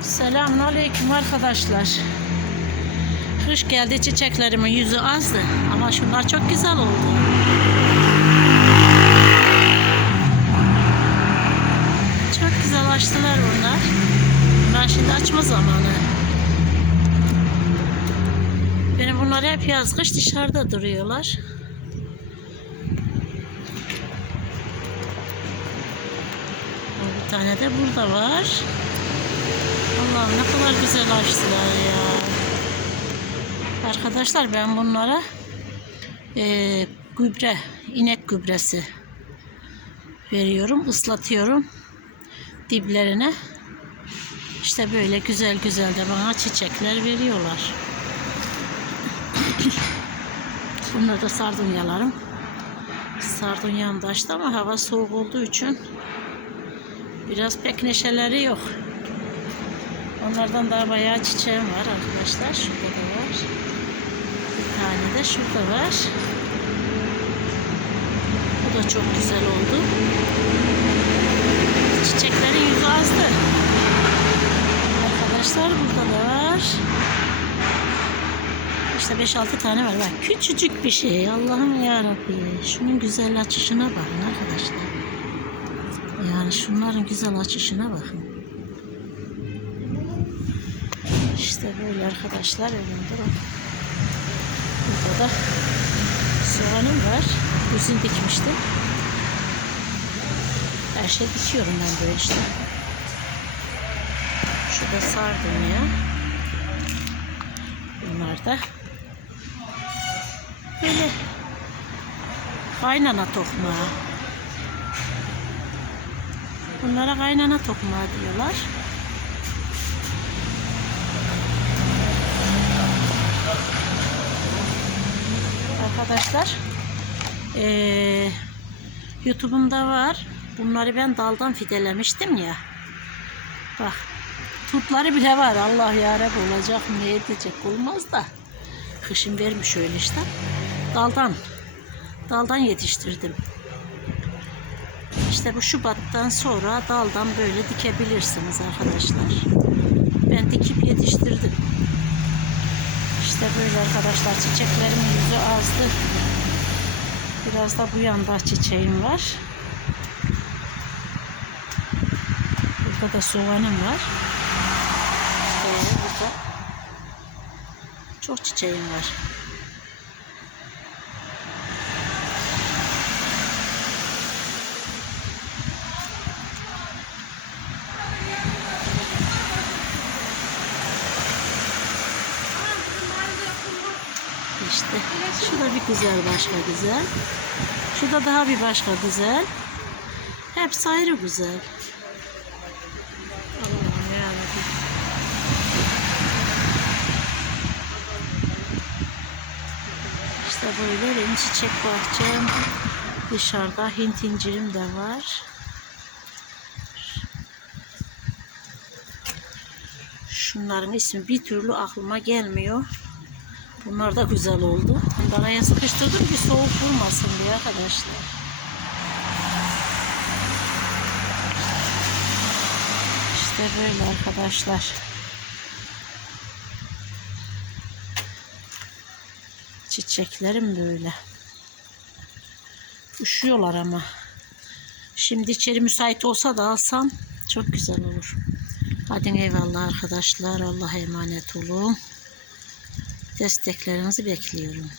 Selamünaleyküm arkadaşlar. Kış geldi çiçeklerimin yüzü azdı ama şunlar çok güzel oldu. Çok güzel açtılar bunlar. Bunlar şimdi açma zamanı. Benim bunlar hep yaz kış dışarıda duruyorlar. Bir tane de burada var. Allah'ım ne kadar güzel açtılar ya. Arkadaşlar ben bunlara eee gübre, inek gübresi veriyorum, ıslatıyorum diplerine. İşte böyle güzel güzel de bana çiçekler veriyorlar. Bunlar da sardunyalarım. Sardunyam da açtı ama hava soğuk olduğu için biraz pek neşeleri yok. Onlardan daha bayağı çiçeğim var arkadaşlar. Şurada da var. Bir tane de şurada var. Bu da çok güzel oldu. Çiçeklerin yüzü azdı. Arkadaşlar burada da var. İşte 5-6 tane var. Bak küçücük bir şey. Allah'ım ya Rabbi. Şunun güzel açışına bakın arkadaşlar. Şunların güzel açışına bakın. İşte böyle arkadaşlar evim durum. Burada da soğanım var. Üzüm dikmiştim. Her şey dikiyorum ben böyle işte. Şurada sardunya. Bunlar da böyle kaynana tokmağı. Bunlara kaynana tokmağı diyorlar. Arkadaşlar eee YouTube'umda var. Bunları ben daldan fidelemiştim ya. Bak tutları bile var. Allah yarab olacak mı ne edecek olmaz da. Kışın vermiş öyle işte. Daldan daldan yetiştirdim. İşte bu Şubat'tan sonra daldan böyle dikebilirsiniz arkadaşlar. Ben dikip yetiştirdim. İşte böyle arkadaşlar çiçeklerimin yüzü azdı. Biraz da bu yanda çiçeğim var. Burada da soğanım var. Böyle burada çok çiçeğim var. İşte şu da bir güzel başka güzel. Şu da daha bir başka güzel. Hepsi ayrı güzel. Allah'ım yarabbim. İşte böyle benim çiçek bahçem. Dışarıda Hint incirim de var. Şunların ismi bir türlü aklıma gelmiyor. Bunlar da güzel oldu. Danaya sıkıştırdım ki soğuk vurmasın diye arkadaşlar. İşte böyle arkadaşlar. Çiçeklerim böyle. Üşüyorlar ama. Şimdi içeri müsait olsa da alsam çok güzel olur. Hadi eyvallah arkadaşlar. Allah'a emanet olun. Desteklerinizi bekliyorum.